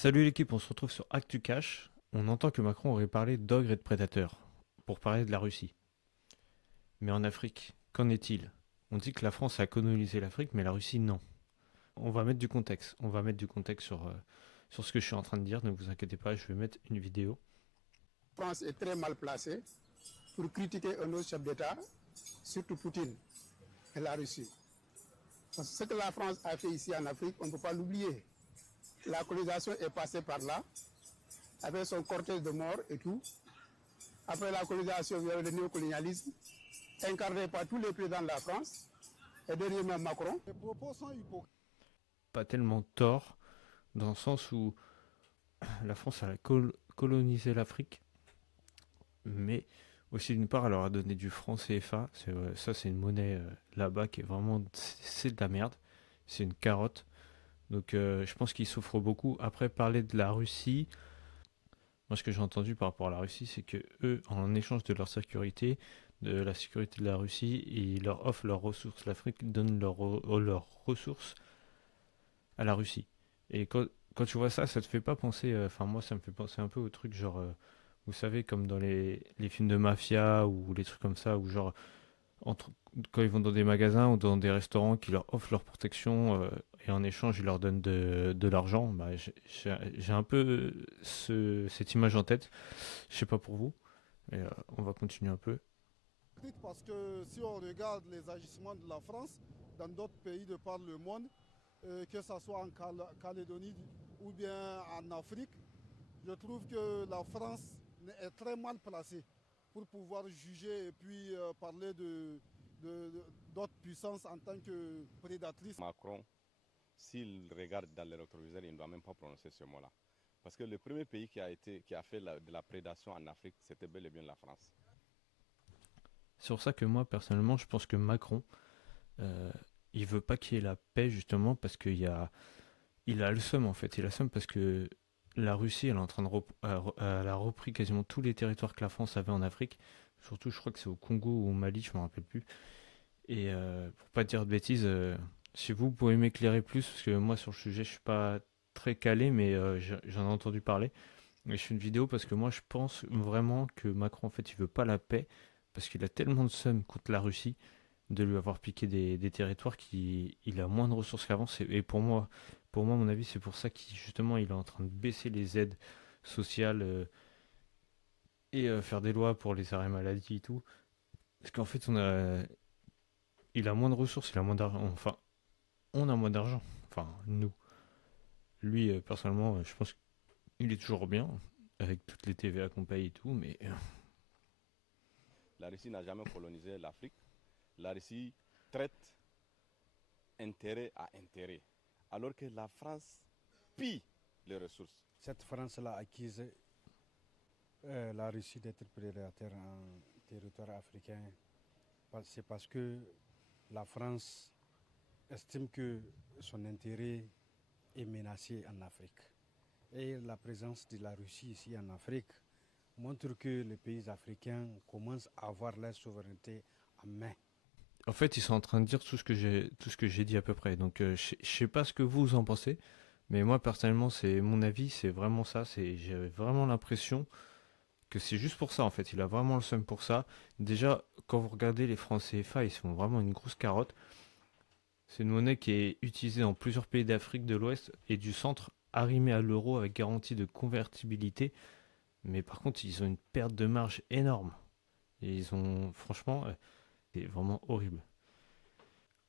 Salut l'équipe, on se retrouve sur ActuCash. On entend que Macron aurait parlé d'ogres et de prédateurs, pour parler de la Russie. Mais en Afrique, qu'en est-il? On dit que la France a colonisé l'Afrique, mais la Russie non. On va mettre du contexte. On va mettre du contexte sur ce que je suis en train de dire, ne vous inquiétez pas, je vais mettre une vidéo. La France est très mal placée pour critiquer un autre chef d'État, surtout Poutine et la Russie. Parce que ce que la France a fait ici en Afrique, on ne peut pas l'oublier. La colonisation est passée par là, avec son cortège de morts et tout. Après la colonisation, il y avait le néocolonialisme, incarné par tous les présidents de la France, et dernièrement Macron. Les propos sont hypocrites. Pas tellement tort, dans le sens où la France a colonisé l'Afrique, mais aussi d'une part elle leur a donné du franc CFA. Ça c'est une monnaie là-bas qui est vraiment, c'est de la merde, c'est une carotte. Donc je pense qu'ils souffrent beaucoup. Après, parler de la Russie, moi ce que j'ai entendu par rapport à la Russie, c'est que eux, en échange de leur sécurité, de la sécurité de la Russie, ils leur offrent leurs ressources. L'Afrique donne leurs ressources à la Russie. Et quand tu vois ça, ça te fait pas penser. Enfin, moi, ça me fait penser un peu au truc genre. Vous savez, comme dans les films de mafia ou les trucs comme ça, où genre, entre, quand ils vont dans des magasins ou dans des restaurants qui leur offrent leur protection et en échange ils leur donnent de l'argent, bah, j'ai un peu cette image en tête. Je sais pas pour vous, mais on va continuer un peu. Parce que si on regarde les agissements de la France dans d'autres pays de par le monde, que ce soit en Calédonie ou bien en Afrique, je trouve que la France est très mal placée pour pouvoir juger et puis parler d'autres puissances en tant que prédatrices. Macron, s'il regarde dans les rétroviseurs, il ne doit même pas prononcer ce mot-là. Parce que le premier pays qui a fait de la prédation en Afrique, c'était bel et bien la France. C'est pour ça que moi personnellement, je pense que Macron, euh, il veut pas qu'il y ait la paix justement parce il a le seum en fait. Il a le seum parce que la Russie, elle est en train elle a repris quasiment tous les territoires que la France avait en Afrique. Surtout, je crois que c'est au Congo ou au Mali, je me rappelle plus. Et pour pas dire de bêtises, si vous pouvez m'éclairer plus, parce que moi sur le sujet, je suis pas très calé, mais j'en ai entendu parler. Et je fais une vidéo parce que moi, je pense vraiment que Macron, en fait, il veut pas la paix parce qu'il a tellement de seum contre la Russie de lui avoir piqué des territoires qu'il il a moins de ressources qu'avant. Et pour moi, à mon avis, c'est pour ça qu'il justement il est en train de baisser les aides sociales et faire des lois pour les arrêts maladie et tout. Parce qu'en fait, il a moins de ressources, il a moins d'argent. Enfin, on a moins d'argent. Enfin, nous. Lui, personnellement, je pense qu'il est toujours bien avec toutes les TVA qu'on paye et tout, mais La Russie n'a jamais colonisé l'Afrique. La Russie traite intérêt à intérêt, alors que la France pille les ressources. Cette France-là acquise la Russie d'être prédateur en territoire africain, c'est parce que la France estime que son intérêt est menacé en Afrique. Et la présence de la Russie ici en Afrique montre que les pays africains commencent à avoir leur souveraineté en main. en fait, ils sont en train de dire tout ce que j'ai dit à peu près. Donc, je sais pas ce que vous en pensez, mais moi personnellement, c'est mon avis, c'est vraiment ça. J'ai vraiment l'impression que c'est juste pour ça en fait. Il a vraiment le seum pour ça. Déjà, quand vous regardez les francs CFA, ils sont vraiment une grosse carotte. C'est une monnaie qui est utilisée dans plusieurs pays d'Afrique de l'Ouest et du centre, arrimée à l'euro avec garantie de convertibilité. Mais par contre, ils ont une perte de marge énorme. Et ils ont, franchement, c'est vraiment horrible.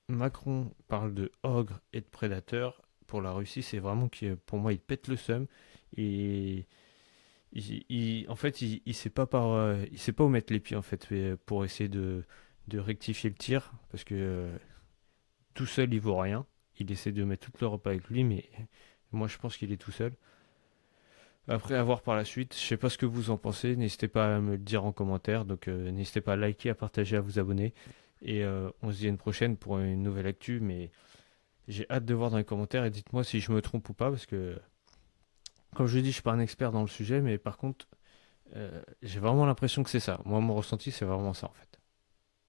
Macron parle de ogre et de prédateur. Pour la Russie, c'est vraiment que pour moi, il pète le seum. Et en fait, il sait pas il sait pas où mettre les pieds en fait pour essayer de rectifier le tir parce que tout seul il vaut rien. Il essaie de mettre toute l'Europe avec lui, mais moi je pense qu'il est tout seul. Après, à voir par la suite. Je sais pas ce que vous en pensez. N'hésitez pas à me le dire en commentaire. Donc, n'hésitez pas à liker, à partager, à vous abonner. Et on se dit à une prochaine pour une nouvelle actu. Mais j'ai hâte de voir dans les commentaires et dites-moi si je me trompe ou pas. Parce que, comme je dis, je suis pas un expert dans le sujet. Mais par contre, j'ai vraiment l'impression que c'est ça. Moi, mon ressenti, c'est vraiment ça en fait.